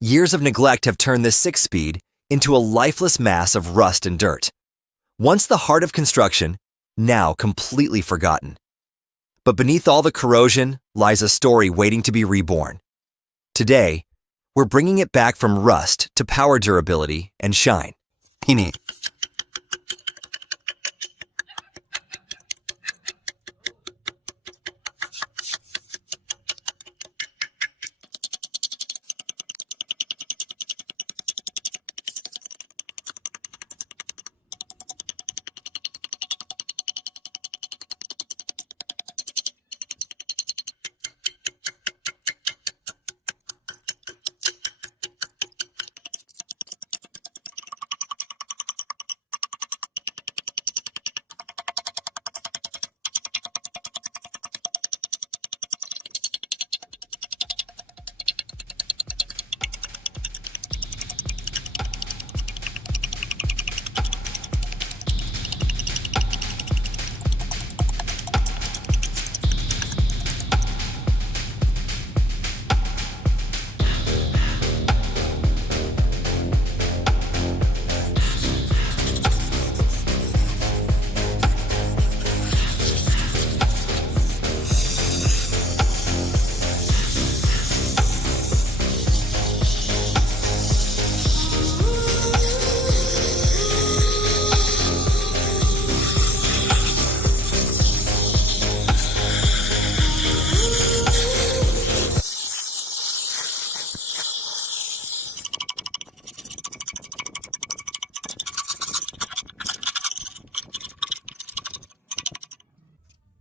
Years of neglect have turned this 6-speed into a lifeless mass of rust and dirt. Once the heart of construction, now completely forgotten. But beneath all the corrosion lies a story waiting to be reborn. Today, we're bringing it back from rust to power durability and shine. Hini.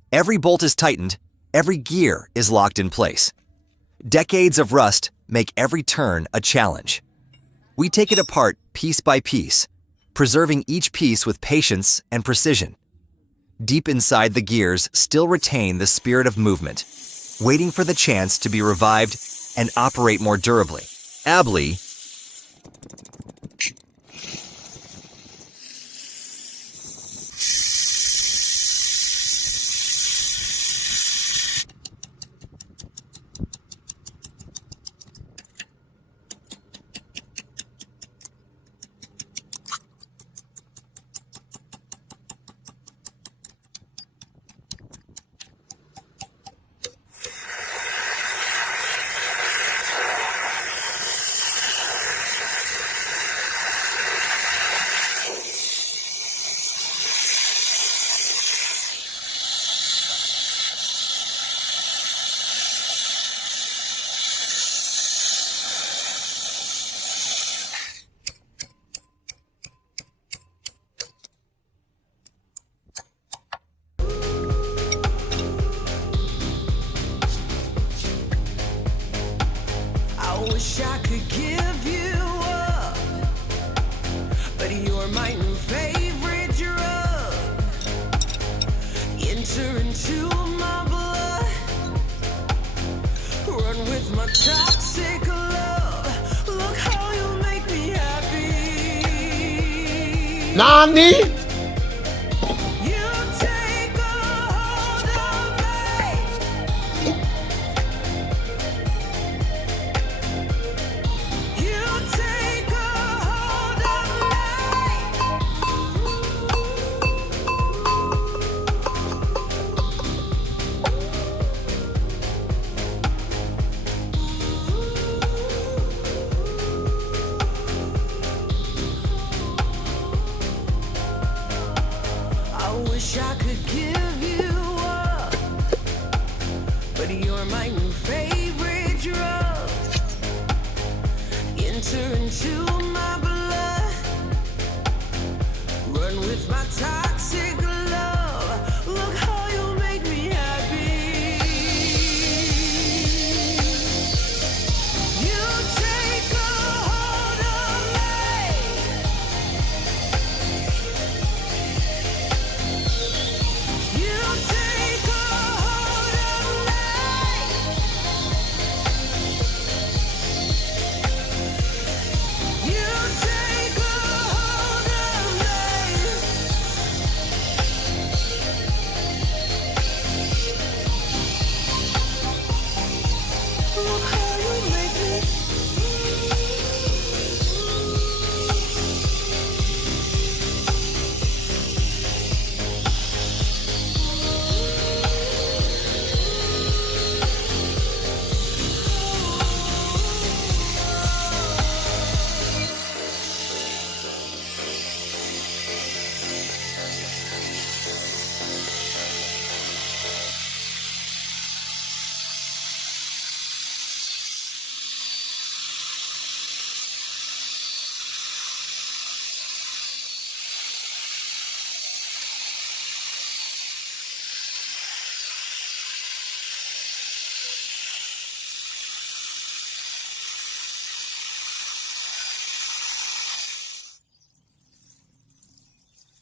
Every bolt is tightened, every gear is locked in place. Decades of rust make every turn a challenge. We take it apart piece by piece, preserving each piece with patience and precision. Deep inside, the gears still retain the spirit of movement, waiting for the chance to be revived and operate more durably. Ably, I wish I could give you up, but you're my new favorite drug. Enter into my blood, run with my toxic love. Look how you make me happy. Nani? You take a hold of me. You take a hold I wish I could give you up, but you're my new favorite drug. Enter into my blood, run with my toxic love. Look how you make me happy. You take a hold of me. You take a hold of me. You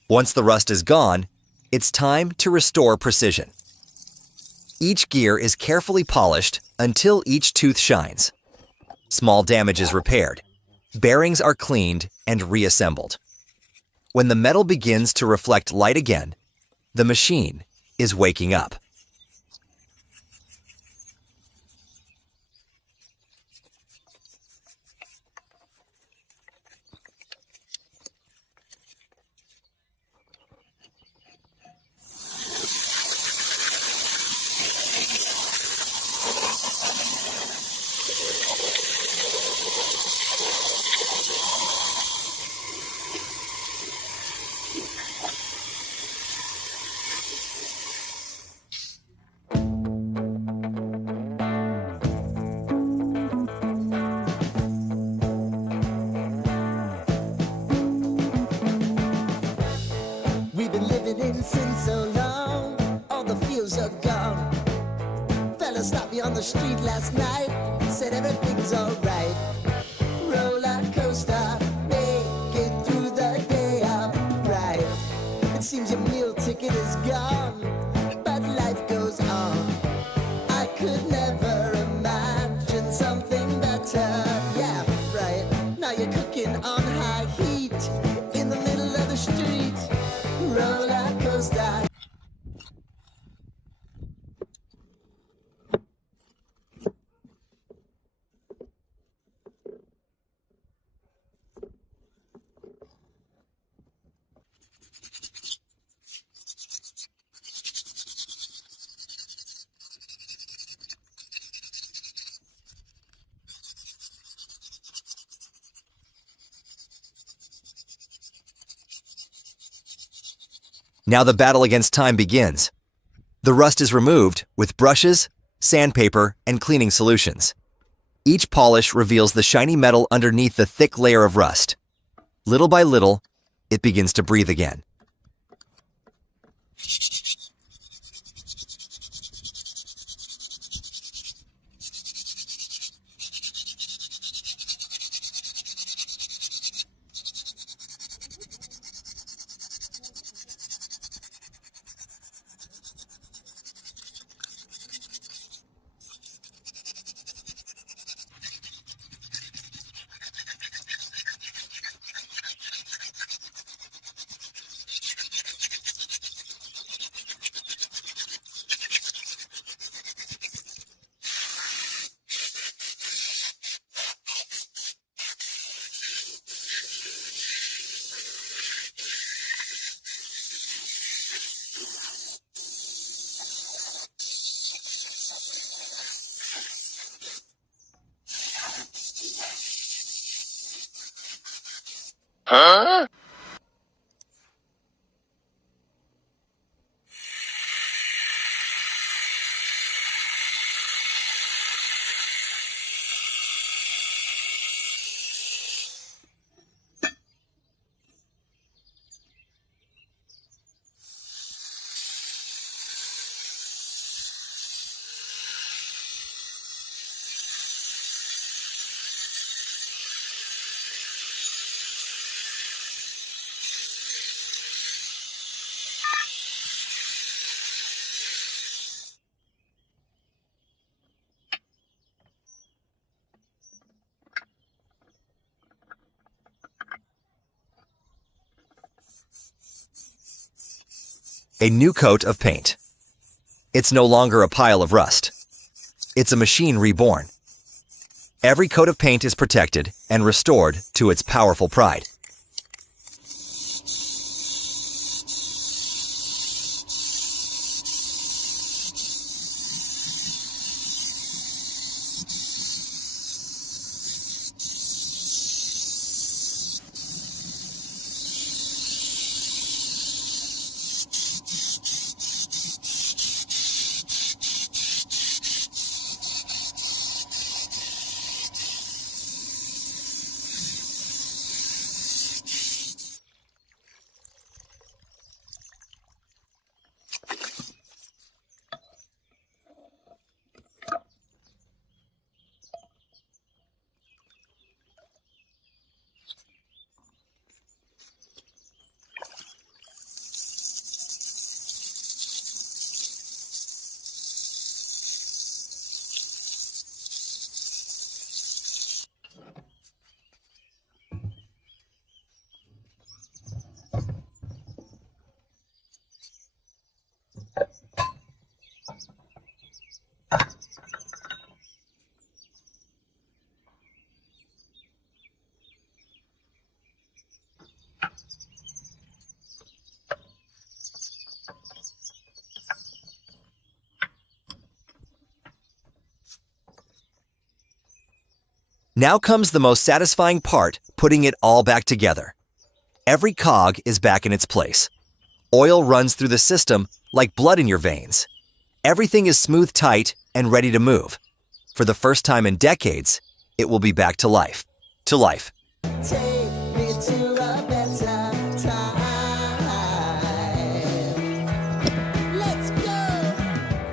Once the rust is gone, it's time to restore precision. Each gear is carefully polished until each tooth shines. Small damage is repaired. Bearings are cleaned and reassembled. When the metal begins to reflect light again, the machine is waking up. We've been living in sin so long, all the feels are gone. Fella stopped me on the street last night, said everything's alright. Roller coaster, make it through the day upright. It seems your meal ticket is gone, but life goes on. I could never imagine something better. Yeah, right. Now you're cooking on high heat in the middle of the street. Roller coaster. Now the battle against time begins. The rust is removed with brushes, sandpaper, and cleaning solutions. Each polish reveals the shiny metal underneath the thick layer of rust. Little by little, it begins to breathe again. A new coat of paint. It's no longer a pile of rust. It's a machine reborn. Every coat of paint is protected and restored to its powerful pride. Now comes the most satisfying part, putting it all back together. Every cog is back in its place. Oil runs through the system like blood in your veins. Everything is smooth tight and ready to move. For the first time in decades, it will be back to life. To life. Take me to a better time. Let's go.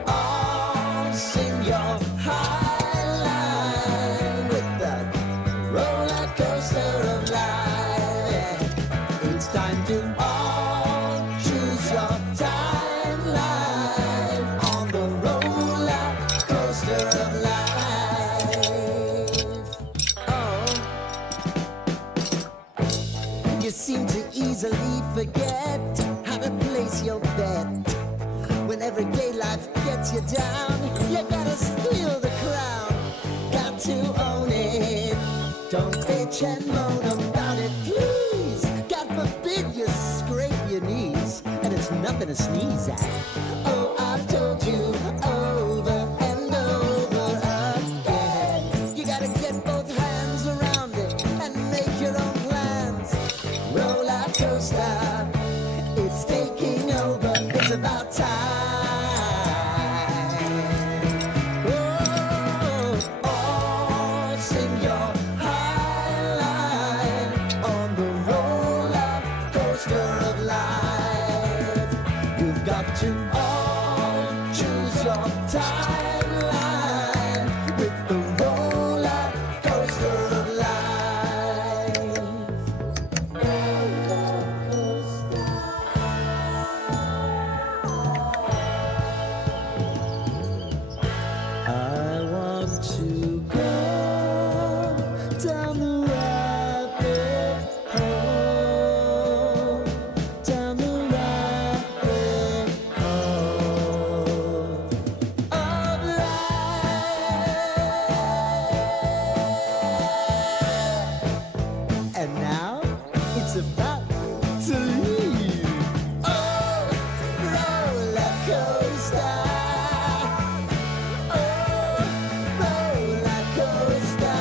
All sing your high line with the roller coaster of life. It's time to all choose your timeline on the roller coaster of life. You seem to easily forget how to place your bet. When everyday life gets you down, you gotta steal the crown. Got to own it. Don't bitch and moan about it, please. God forbid you scrape your knees, and it's nothing to sneeze at. Oh, I've told you over and over again. You gotta get both hands around it and make your own plans. Roller coaster, it's taking over. It's about time. Oh, sing your high line on the roller coaster of life. You've got to all choose your timeline with the roller coaster of life. I want to go down the rabbit hole, down the rabbit hole of life. And now it's about to leave. Oh, roller coaster. Oh, roller coaster.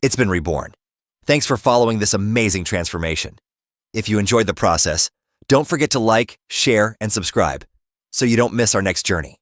It's been reborn. Thanks for following this amazing transformation. If you enjoyed the process, don't forget to like, share, and subscribe so you don't miss our next journey.